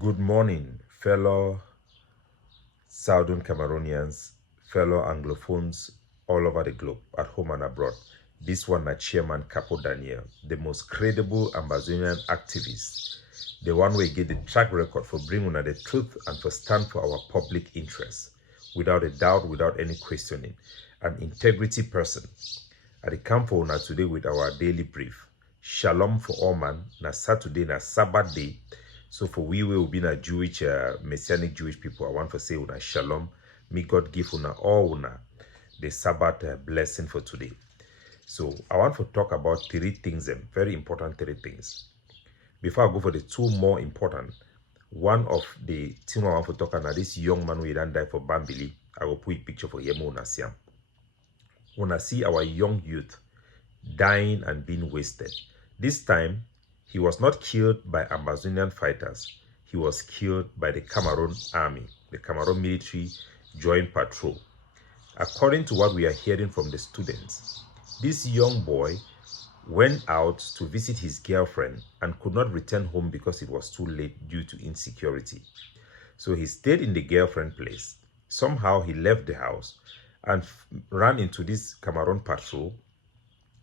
Good morning, fellow Southern Cameroonians, fellow Anglophones all over the globe, at home and abroad. This one na Chairman Capo Daniel, the most credible Amazonian activist, the one way get the track record for bringing the truth and for stand for our public interest, without a doubt, without any questioning, an integrity person. I come for una today with our daily brief. Shalom for all man. Na Saturday, na Sabbath day. So for we will be na Jewish, Messianic Jewish people, I want to say una shalom. May God give una all una the Sabbath blessing for today. So I want to talk about three things, very important three things. Before I go for the two more important, one of the things I want to talk about, this young man who done die for Bambili, I will put a picture for Yemo Unasiam. When I see our young youth dying and being wasted, this time he was not killed by Amazonian fighters. He was killed by the Cameroon army, the Cameroon military joint patrol. According to what we are hearing from the students, this young boy went out to visit his girlfriend and could not return home because it was too late due to insecurity. So he stayed in the girlfriend place. Somehow he left the house and ran into this Cameroon patrol.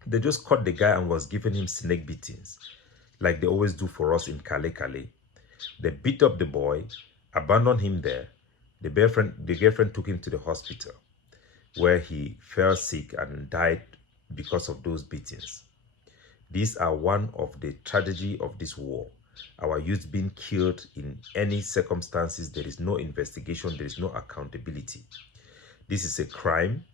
They just caught the guy and was giving him snake beatings, like they always do for us in Kale Kale. They beat up the boy, abandoned him there. The girlfriend took him to the hospital, where he fell sick and died because of those beatings. These are one of the tragedy of this war. Our youth being killed in any circumstances. There is no investigation. There is no accountability. This is a crime,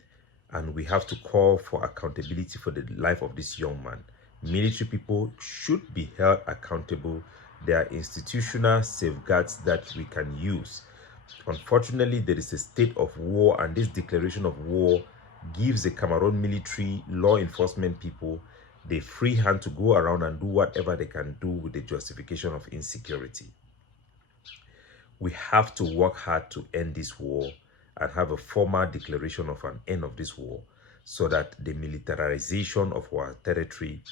and we have to call for accountability for the life of this young man. Military people should be held accountable. There are institutional safeguards that we can use. Unfortunately, there is a state of war, and this declaration of war gives the Cameroon military law enforcement people the free hand to go around and do whatever they can do with the justification of insecurity. We have to work hard to end this war and have a formal declaration of an end of this war, so that the militarization of our territory,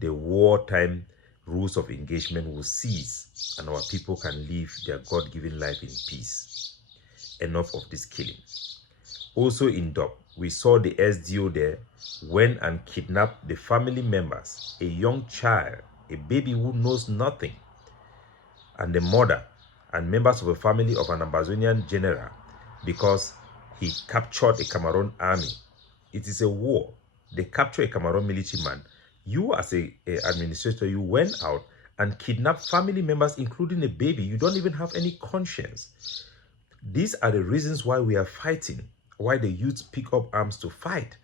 the wartime rules of engagement will cease and our people can live their God-given life in peace. Enough of this killing. Also in Dop, we saw the SDO there went and kidnapped the family members, a young child, a baby who knows nothing, and the mother and members of a family of an Amazonian general, because he captured a Cameroon army. It is a war. They capture a Cameroon military man. You as a administrator, you went out and kidnapped family members, including a baby. You don't even have any conscience. These are the reasons why we are fighting, why the youth pick up arms to fight.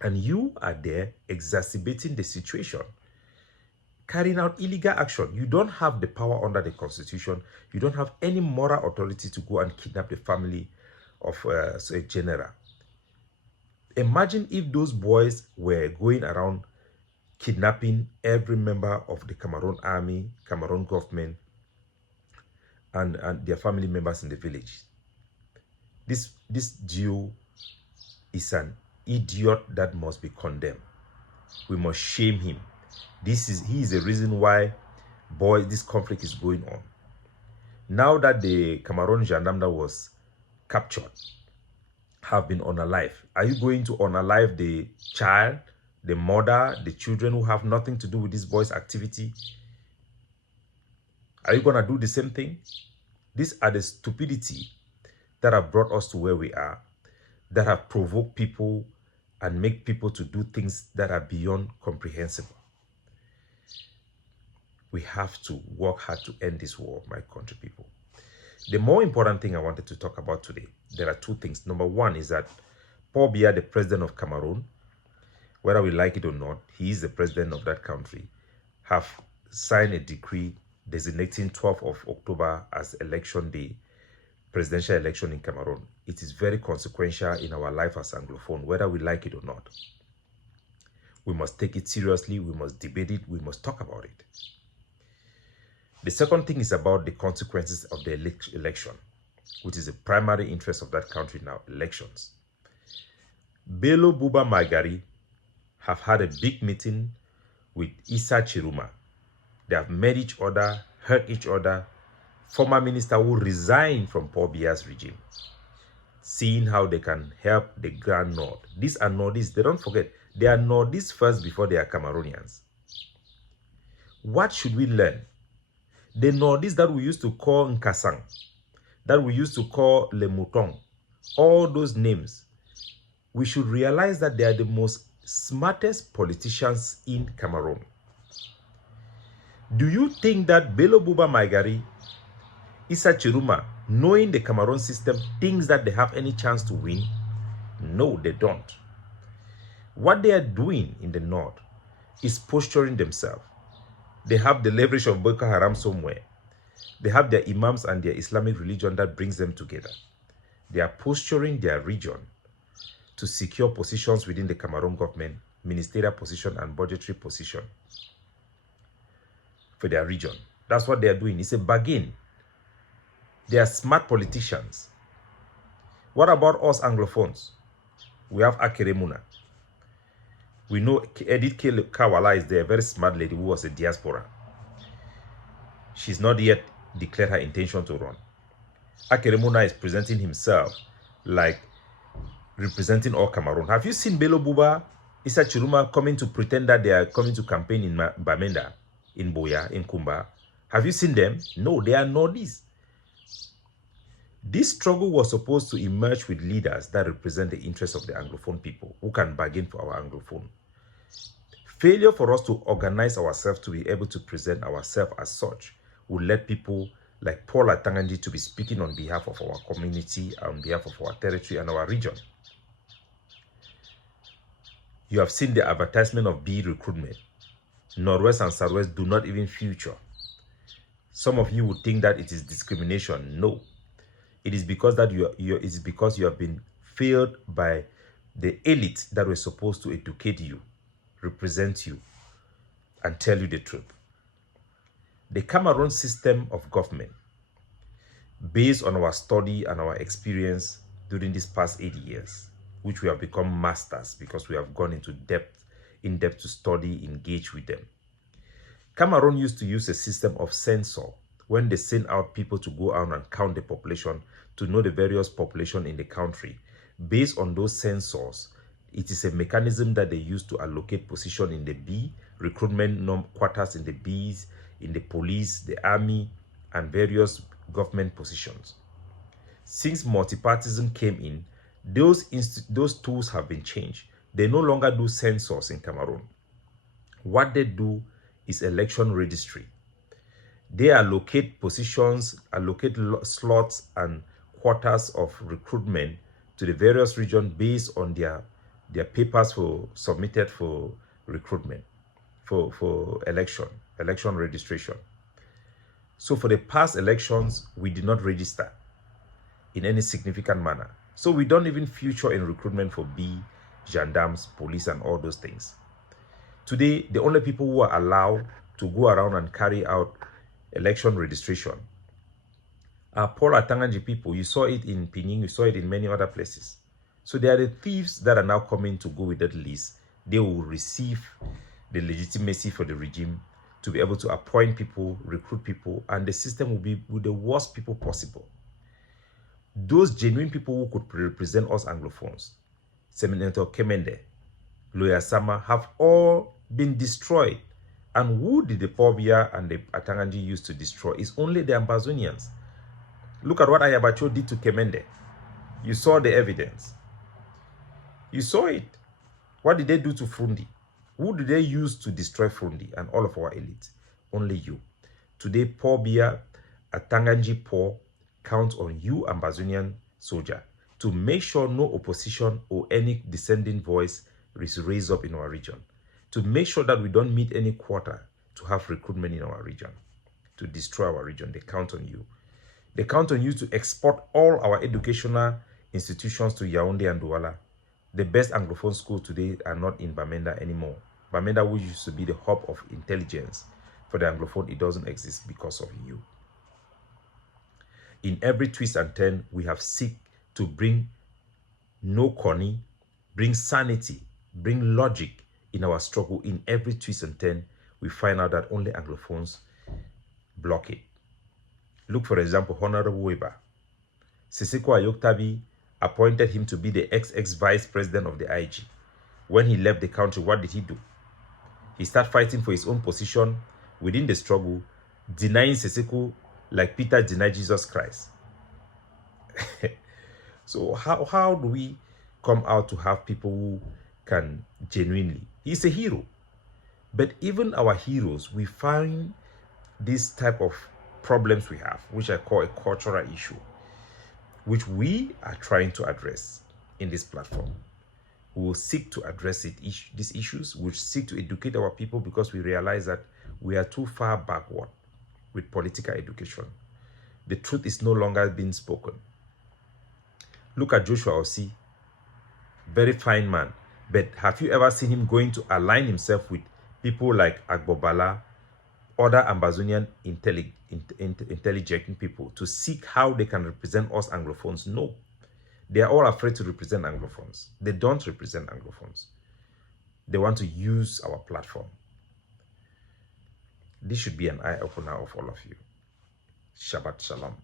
And you are there exacerbating the situation, carrying out illegal action. You don't have the power under the Constitution. You don't have any moral authority to go and kidnap the family of a general. Imagine if those boys were going around kidnapping every member of the Cameroon army, Cameroon government, and their family members in the village. This Jew is an idiot that must be condemned. We must shame him. He is the reason why, this conflict is going on. Now that the Cameroon gendarme that was captured have been unalive, are you going to unalive the child, the mother, the children who have nothing to do with this boy's activity? Are you going to do the same thing? These are the stupidity that have brought us to where we are, that have provoked people and make people to do things that are beyond comprehensible. We have to work hard to end this war, my country people. The more important thing I wanted to talk about today, there are two things. Number one is that Paul Biya, the president of Cameroon, whether we like it or not, he is the president of that country, have signed a decree designating 12th of October as election day, presidential election in Cameroon. It is very consequential in our life as Anglophone, whether we like it or not. We must take it seriously. We must debate it. We must talk about it. The second thing is about the consequences of the election, which is the primary interest of that country now, elections. Bello Buba Magari have had a big meeting with Issa Chiruma. They have met each other, hurt each other, former minister who resigned from Paul Biya's regime, seeing how they can help the Grand Nord. These are Nordists. They don't forget, they are Nordists first before they are Cameroonians. What should we learn? The Nordists that we used to call Nkasang, that we used to call Le Mouton, all those names, we should realize that they are the most smartest politicians in Cameroon. Do you think that Bello Buba Maigari, Issa Chiruma, knowing the Cameroon system, thinks that they have any chance to win? No, they don't. What they are doing in the north is posturing themselves. They have the leverage of Boko Haram somewhere. They have their imams and their Islamic religion that brings them together. They are posturing their region to secure positions within the Cameroon government, ministerial position and budgetary position for their region. That's what they are doing. It's a bargain. They are smart politicians. What about us Anglophones? We have Akeremuna. We know Edith Kawala is there, a very smart lady who was a diaspora. She's not yet declared her intention to run. Akeremuna is presenting himself like representing all Cameroon. Have you seen Bello Buba, Issa Chiruma coming to pretend that they are coming to campaign in Bamenda, in Boya, in Kumba? Have you seen them? No, they are Nordists. This struggle was supposed to emerge with leaders that represent the interests of the Anglophone people, who can bargain for our Anglophone. Failure for us to organize ourselves to be able to present ourselves as such will let people like Paul Atanganji to be speaking on behalf of our community, on behalf of our territory and our region. You have seen the advertisement of B recruitment. Northwest and Southwest do not even feature. Some of you would think that it is discrimination. No. It is because that you have been failed by the elite that were supposed to educate you, represent you, and tell you the truth. The Cameroon system of government, based on our study and our experience during these past 8 years, which we have become masters because we have gone into in depth to study, engage with them. Cameroon used to use a system of censor when they send out people to go out and count the population to know the various population in the country. Based on those censors, it is a mechanism that they use to allocate position in the B, recruitment quarters in the Bs, in the police, the army, and various government positions. Since multipartism came in, those tools have been changed. They no longer do censors in Cameroon. What they do is election registry. They allocate positions, allocate slots and quarters of recruitment to the various regions based on their papers submitted for recruitment, for election registration. So for the past elections, we did not register in any significant manner. So we don't even feature in recruitment for B, gendarmes, police, and all those things. Today, the only people who are allowed to go around and carry out election registration are Paul Atanganji people. You saw it in Pining, you saw it in many other places. So they are the thieves that are now coming to go with that list. They will receive the legitimacy for the regime to be able to appoint people, recruit people, and the system will be with the worst people possible. Those genuine people who could represent us Anglophones, Senator Kemende, Lawyer Sama, have all been destroyed. And who did the Biya and the Atanganji use to destroy? It's only the Ambazonians. Look at what Ayabacho did to Kemende. You saw the evidence. You saw it. What did they do to Frundi? Who did they use to destroy Frundi and all of our elites? Only you. Today, Biya, Atanganji Paul, count on you, Ambazonian soldier, to make sure no opposition or any dissenting voice is raised up in our region. To make sure that we don't meet any quota to have recruitment in our region, to destroy our region. They count on you. They count on you to export all our educational institutions to Yaoundé and Douala. The best Anglophone schools today are not in Bamenda anymore. Bamenda, which used to be the hub of intelligence for the Anglophone, it doesn't exist because of you. In every twist and turn, we have seek to bring no corny, bring sanity, bring logic in our struggle. In every twist and turn, we find out that only Anglophones block it. Look, for example, Honorable Weber. Siseko Ayoktabi appointed him to be the ex-vice president of the IG. When he left the country, what did he do? He started fighting for his own position within the struggle, denying Siseko like Peter denied Jesus Christ. So how do we come out to have people who can genuinely? He's a hero. But even our heroes, we find this type of problems we have, which I call a cultural issue, which we are trying to address in this platform. We will seek to address these issues. We'll seek to educate our people because we realize that we are too far backward with political education. The truth is no longer being spoken. Look at Joshua Osei, very fine man. But have you ever seen him going to align himself with people like Agbobala, other Ambazonian intelligent people to seek how they can represent us Anglophones? No. They are all afraid to represent Anglophones. They don't represent Anglophones. They want to use our platform. This should be an eye-opener of all of you. Shabbat Shalom.